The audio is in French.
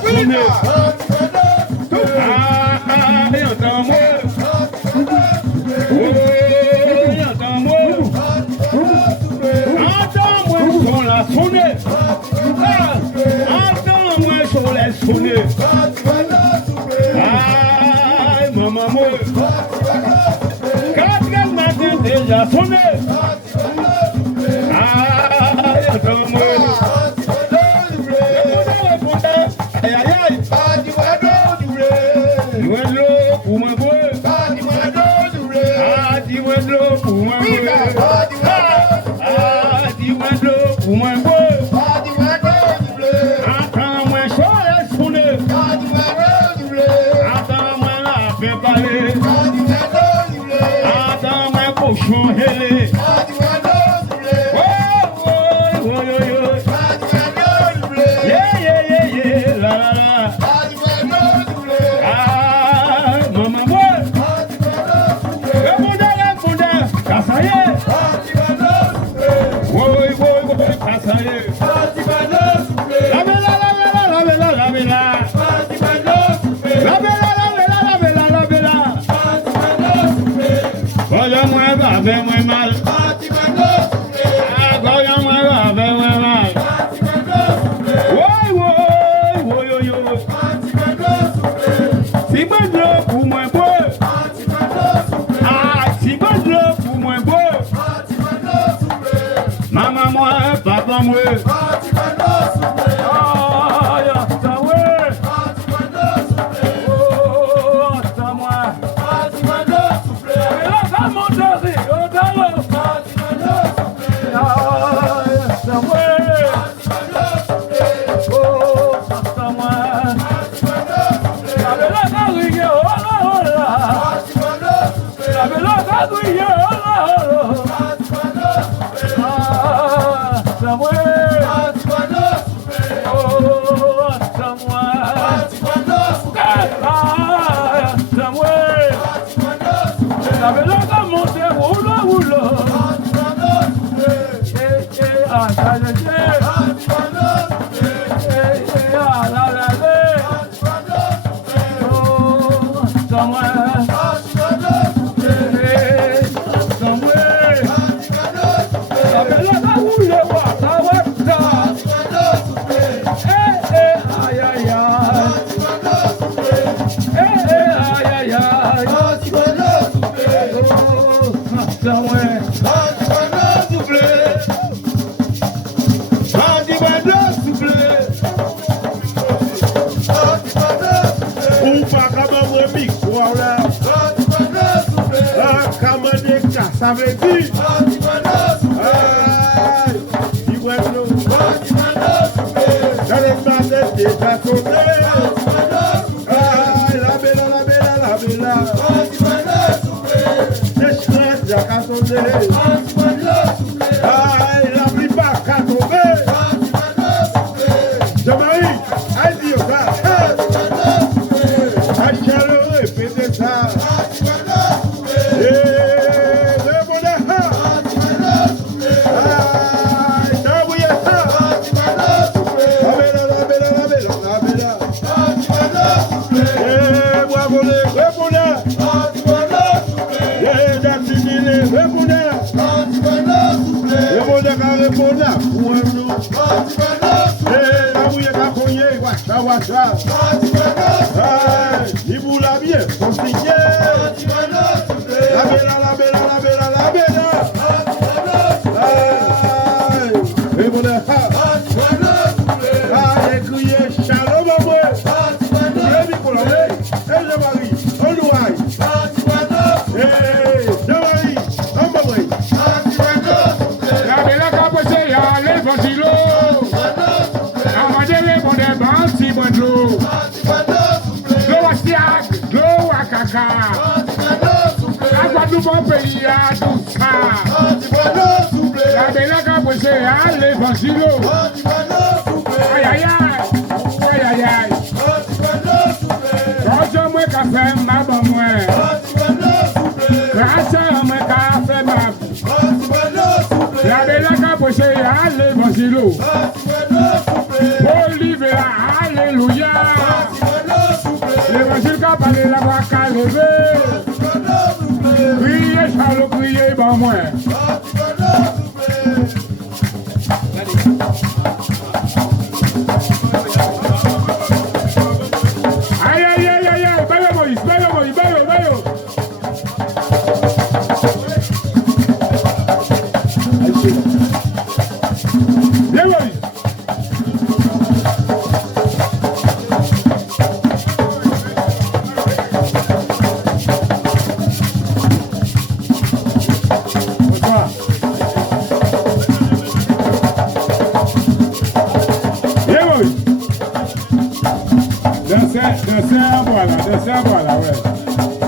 sonné. Ah, entends-moi. Oh, entends-moi. Entends-moi, son la sonné. Entends-moi, son la sonné. Ah, maman, moi. 4 heures matin déjà sonné. Ah, entends-moi. Aïe, aïe, aïe. Dis-moi de l'eau pour moi boire. Ah, dis-moi de l'eau pour moi boire. Ah, dis-moi de l'eau pour moi boire. Attends-moi, je sonne. Attends-moi, la paix parler. Attends-moi, cochon hélé. Moi mal. Si bon de l'eau pour moi boire. Ah, si bon de l'eau pour moi boire. Maman moi, papa moi. Ça veut dire dans les mains déjà sonné. La bella. Les chiens déjà sonné. La plupart qu'à tomber. Jean-Marie, elle dit ça. Elle chaleur répéter ça. Il vous l'a bien consigné. La bella. Et mon écrié Shalom à moi. Je dis pour la veille. Et Jean-Marie, on nous aille. Et Jean-Marie, on va voir. La bella capoche, il y a l'évangile. Mon pays a tout ça. La bella capoche à l'évangile. Aïe. Quand je me café ma bonne moi. Grâce à moi café ma. La bella capoche à l'évangile. Olivier, alléluia. qu'à lever. Criez, Charles, criez, ben moi. Aïe, aïe, aïe, aïe, aïe, bayo Moïse, bayo Moïse, bayo, bayo. Léwoz. Bonsoir. Léwoz. Dansé, voilà, ouais.